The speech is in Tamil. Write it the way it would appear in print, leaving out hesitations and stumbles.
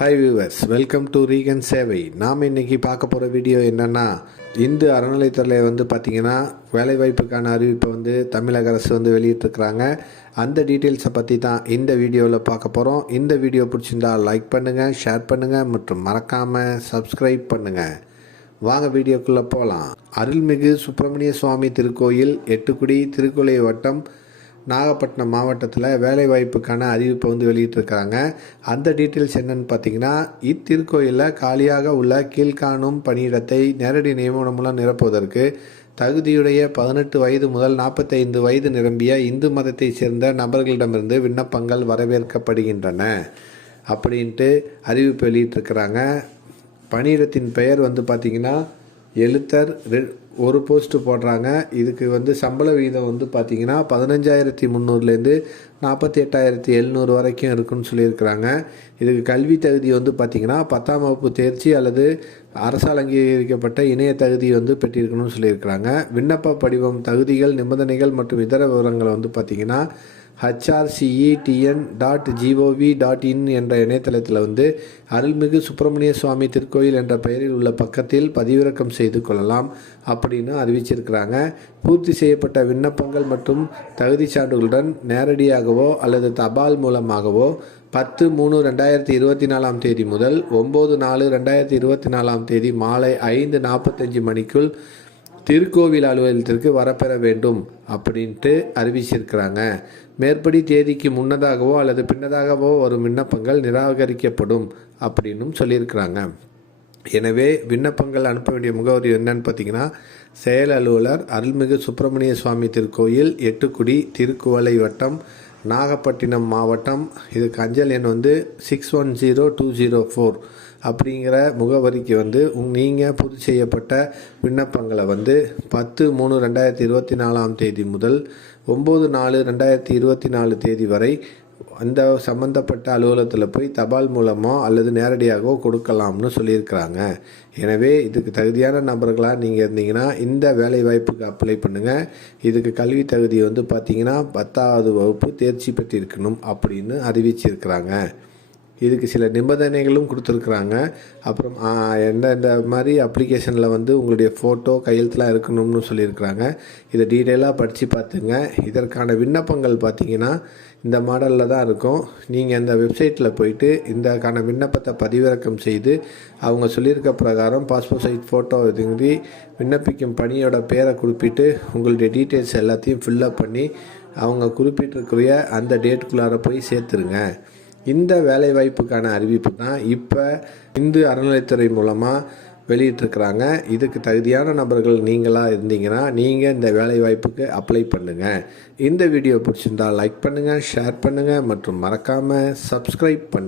ஹாய் வியூவர்ஸ், வெல்கம் டு ரீகன் சேவை. நாம் இன்றைக்கி பார்க்க போகிற வீடியோ என்னென்னா, இந்து அறநிலையத்துறையில் பார்த்திங்கன்னா வேலைவாய்ப்புக்கான அறிவிப்பை தமிழக அரசு வெளியிட்டிருக்கிறாங்க. அந்த டீட்டெயில்ஸை பற்றி தான் இந்த வீடியோவில் பார்க்க போகிறோம். இந்த வீடியோ பிடிச்சிருந்தால் லைக் பண்ணுங்கள், ஷேர் பண்ணுங்கள் மற்றும் மறக்காமல் சப்ஸ்கிரைப் பண்ணுங்கள். வாங்க வீடியோக்குள்ளே போகலாம். அருள்மிகு சுப்பிரமணிய சுவாமி திருக்கோயில், எட்டுக்குடி, திருக்குலை வட்டம், நாகப்பட்டினம் மாவட்டத்தில் வேலைவாய்ப்புக்கான அறிவிப்பை வெளியிட்டிருக்காங்க. அந்த டீட்டெயில்ஸ் என்னென்னு பார்த்தீங்கன்னா, இத்திருக்கோயிலில் காலியாக உள்ள கீழ்காணும் பணியிடத்தை நேரடி நியமனம் மூலம் நிரப்புவதற்கு தகுதியுடைய 18 வயது முதல் 45 வயது நிரம்பிய இந்து மதத்தை சேர்ந்த நபர்களிடமிருந்து விண்ணப்பங்கள் வரவேற்கப்படுகின்றன அப்படின்ட்டு அறிவிப்பு வெளியிட்டிருக்கிறாங்க. பணியிடத்தின் பெயர் பார்த்திங்கன்னா எழுத்தர். ஒரு போஸ்ட்டு போடுறாங்க. இதுக்கு சம்பள விகிதம் பார்த்திங்கன்னா 15,300லேருந்து 48,700 வரைக்கும் இருக்குன்னு சொல்லியிருக்கிறாங்க. இதுக்கு கல்வி தகுதி பார்த்திங்கன்னா 10ஆம் வகுப்பு தேர்ச்சி அல்லது அரசால் அங்கீகரிக்கப்பட்ட இணைய தகுதி பெற்றிருக்கணும்னு சொல்லியிருக்கிறாங்க. விண்ணப்ப படிவம், தகுதிகள், நிபந்தனைகள் மற்றும் இதர விவரங்களை பார்த்திங்கன்னா hrcetn.gov.in என்ற இணையதளத்தில் அருள்மிகு சுப்பிரமணிய சுவாமி திருக்கோயில் என்ற பெயரில் உள்ள பக்கத்தில் பதிவிறக்கம் செய்து கொள்ளலாம் அப்படின்னு அறிவிச்சிருக்கிறாங்க. பூர்த்தி செய்யப்பட்ட விண்ணப்பங்கள் மற்றும் தகுதி சான்றுகளுடன் நேரடியாகவோ அல்லது தபால் மூலமாகவோ 10/3/2024 தேதி முதல் 9/4/2024 மாலை 5:45 மணிக்குள் திருக்கோவில் அலுவலகத்திற்கு வரப்பெற வேண்டும் அப்படின்ட்டு அறிவிச்சிருக்கிறாங்க. மேற்படி தேதிக்கு முன்னதாகவோ அல்லது பின்னதாகவோ வரும் விண்ணப்பங்கள் நிராகரிக்கப்படும் அப்படின்னும் சொல்லியிருக்கிறாங்க. எனவே விண்ணப்பங்கள் அனுப்ப வேண்டிய முகவரி என்னன்னு பார்த்தீங்கன்னா, செயல் அலுவலர், அருள்மிகு சுப்பிரமணிய சுவாமி திருக்கோயில், எட்டுக்குடி, திருக்குவளை வட்டம், நாகப்பட்டினம் மாவட்டம். இதுக்கு அஞ்சல் எண் 610204 அப்படிங்கிற முகவரிக்கு நீங்கள் பூர்த்தி செய்யப்பட்ட விண்ணப்பங்களை 10/3/2024 தேதி முதல் 9/4/2024 தேதி வரை அந்த சம்பந்தப்பட்ட அலுவலகத்தில் போய் தபால் மூலமோ அல்லது நேரடியாகவோ கொடுக்கலாம்னு சொல்லியிருக்கிறாங்க. எனவே இதுக்கு தகுதியான நபர்களாக நீங்கள் இருந்தீங்கன்னா இந்த வேலை வாய்ப்புக்கு அப்ளை பண்ணுங்கள். இதுக்கு கல்வி தகுதி பார்த்திங்கன்னா 10ஆவது வகுப்பு தேர்ச்சி பெற்றிருக்கணும் அப்படின்னு அறிவிச்சிருக்கிறாங்க. இதுக்கு சில நிபந்தனைகளும் கொடுத்துருக்குறாங்க. அப்புறம் இந்த மாதிரி அப்ளிகேஷனில் உங்களுடைய ஃபோட்டோ, கையெழுத்துலாம் இருக்கணும்னு சொல்லியிருக்கிறாங்க. இதை டீட்டெயிலாக படித்து பார்த்துங்க. இதற்கான விண்ணப்பங்கள் பார்த்திங்கன்னா இந்த மாடலில் தான் இருக்கும். நீங்கள் இந்த வெப்சைட்டில் போயிட்டு இதற்கான விண்ணப்பத்தை பதிவிறக்கம் செய்து அவங்க சொல்லியிருக்க பிரகாரம் பாஸ்போர்ட் சைஸ் ஃபோட்டோ இதுங்கி விண்ணப்பிக்கும் பணியோட பேரை குறிப்பிட்டு உங்களுடைய டீட்டெயில்ஸ் எல்லாத்தையும் ஃபில்லப் பண்ணி அவங்க குறிப்பிட்டிருக்கிற அந்த டேட்டுக்குள்ளார போய் சேர்த்துருங்க. இந்த வேலைவாய்ப்புக்கான அறிவிப்பு தான் இப்போ இந்து அறநிலையத்துறை மூலமாக வெளியிட்டிருக்கிறாங்க. இதுக்கு தகுதியான நபர்கள் நீங்களாக இருந்தீங்கன்னா நீங்கள் இந்த வேலைவாய்ப்புக்கு அப்ளை பண்ணுங்கள். இந்த வீடியோ பிடிச்சிருந்தால் லைக் பண்ணுங்கள், ஷேர் பண்ணுங்கள் மற்றும் மறக்காமல் சப்ஸ்கிரைப் பண்ணுங்கள்.